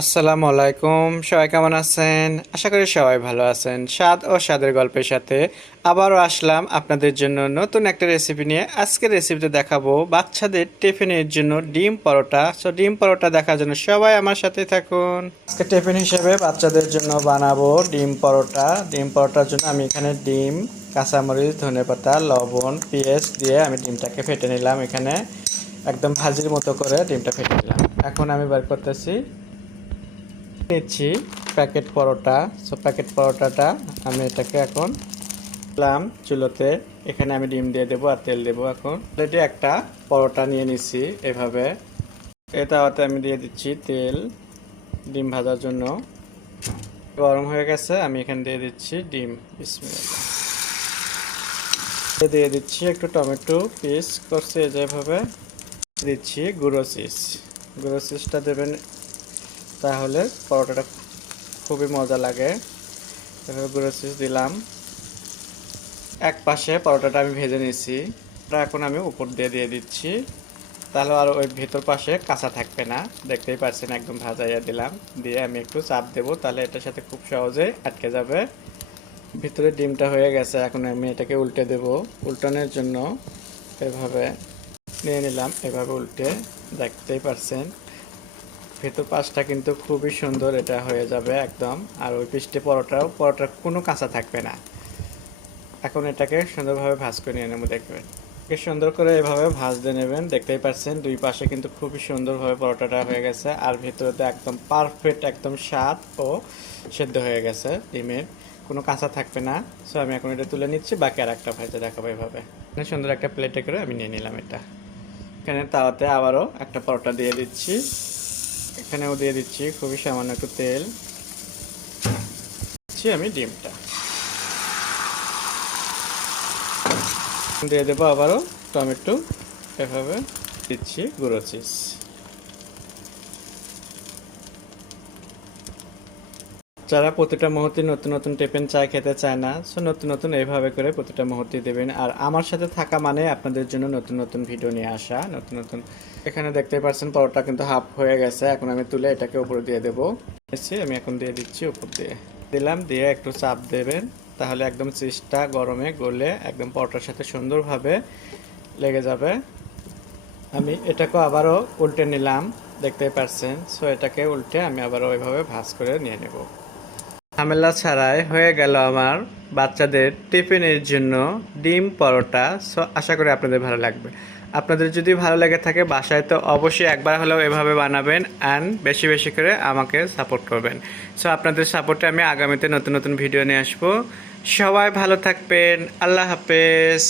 আসসালামু আলাইকুম। সবাই কেমন আছেন? আশা করি সবাই ভালো আছেন। স্বাদ ও স্বাদের গল্পের সাথে আবারও আসলাম আপনাদের জন্য নতুন একটা রেসিপি নিয়ে। আজকের রেসিপিতে দেখাবো বাচ্চাদের টিফিনের জন্য ডিম পরোটা। সো ডিম পরোটা দেখার জন্য সবাই আমার সাথে থাকুন। আজকে টিফিন হিসেবে বাচ্চাদের জন্য বানাবো ডিম পরোটা। ডিম পরোটার জন্য আমি এখানে ডিম, কাঁচামরিচ ধনেপাতা লবণ, পেঁয়াজ দিয়ে আমি ডিমটাকে ফেটে নিলাম এখানে। একদম ভাজির মতো করে ডিমটা ফেটে নিলাম। এখন আমি বের করতেছি নিচ্ছি প্যাকেট পরোটা। সো প্যাকেট পরোটাটা আমি এটাকে এখন দিলাম চুলোতে। এখানে আমি ডিম দিয়ে দেবো আর তেল দেবো এখন। প্লেটে একটা পরোটা নিয়ে নিচ্ছি এভাবে। এটাতে আমি দিয়ে দিচ্ছি তেল ডিম ভাজার জন্য। গরম হয়ে গেছে, আমি এখানে দিয়ে দিচ্ছি ডিম। বিসমিল্লাহ। দিয়ে দিচ্ছি একটু টমেটো পিস। করছে যেভাবে দিচ্ছি গুঁড়ো চিজ। গুঁড়ো চিজটা দেবেন তাহলে পরোটাটা খুবই মজা লাগে। এভাবে গুঁড়ো চিজ দিলাম। এক পাশে পরোটাটা আমি ভেজে নিয়েছি। এখন আমি উপর দিয়ে দিয়ে দিচ্ছি। তাহলে আর ওই ভেতর পাশে কাঁচা থাকবে না। দেখতেই পারছেন একদম ভাজাইয়া দিলাম। দিয়ে আমি একটু চাপ দেবো, তাহলে এটার সাথে খুব সহজে আটকে যাবে। ভিতরে ডিমটা হয়ে গেছে, এখন আমি এটাকে উল্টে দেব। উল্টানোর জন্য এভাবে নিয়ে নিলাম, এভাবে উল্টে। দেখতেই পারছেন ভেতর পাশটা কিন্তু খুবই সুন্দর, এটা হয়ে যাবে একদম। আর ওই পিসটে পরোটাও, পরোটার কোনো কাঁচা থাকবে না। এখন এটাকে সুন্দরভাবে ভাজ করে নিয়ে নেব, দেখবেন। সুন্দর করে এভাবে ভাজতে নেবেন, দেখতেই পাচ্ছেন দুই পাশে কিন্তু খুবই সুন্দরভাবে পরোটাটা হয়ে গেছে। আর ভেতরে তো একদম পারফেক্ট একদম স্বাদ ও সেদ্ধ হয়ে গেছে ডিমের, কোনো কাঁচা থাকবে না। সো আমি এখন এটা তুলে নিচ্ছি, বাকি আর একটা ভাজা দেখাবো এভাবে। সুন্দর একটা প্লেটে করে আমি নিয়ে নিলাম এটা। এখানে তাওয়াতে আবারও একটা পরোটা দিয়ে দিচ্ছি। এখানেও দিয়ে দিচ্ছি খুবই সামান্য একটু তেল। দিচ্ছি আমি ডিমটা। দিয়ে দেবো আবারও টমেটো, এভাবে দিচ্ছি গুঁড়ো চিজ যারা প্রতিটা মুহূর্তে নতুন নতুন টিফিন চা খেতে চায় না, সো নতুন নতুন এইভাবে করে প্রতিটা মুহূর্তে দেবেন। আর আমার সাথে থাকা মানে আপনাদের জন্য নতুন নতুন ভিডিও নিয়ে আসা, নতুন নতুন এখানে দেখতে পাচ্ছেন পরোটা কিন্তু হাফ হয়ে গেছে। এখন আমি তুলে এটাকে উপরে দিয়ে দেবো। আমি এখন দিয়ে দিচ্ছি উপর দিয়ে। দিলাম, দিয়ে একটু চাপ দেবেন। তাহলে একদম চিজটা গরমে গলে একদম পরোটার সাথে সুন্দরভাবে লেগে যাবে। আমি এটাকে আবারও উল্টে নিলাম, দেখতে পাচ্ছেন? সো এটাকে উল্টে আমি আবারও ওইভাবে ভাজ করে নিয়ে নেব। ঝামেলা ছাড়াই হয়ে গেল আমার বাচ্চাদের টিফিনের জন্য ডিম পরোটা। সো আশা করি আপনাদের ভালো লাগবে। আপনাদের যদি ভালো লেগে থাকে, বাসায় তো অবশ্যই একবার হলেও এভাবে বানাবেন অ্যান্ড বেশি বেশি করে আমাকে সাপোর্ট করবেন। সো আপনাদের সাপোর্টে আমি আগামীতে নতুন নতুন ভিডিও নিয়ে আসব। সবাই ভালো থাকবেন। আল্লাহ হাফেজ।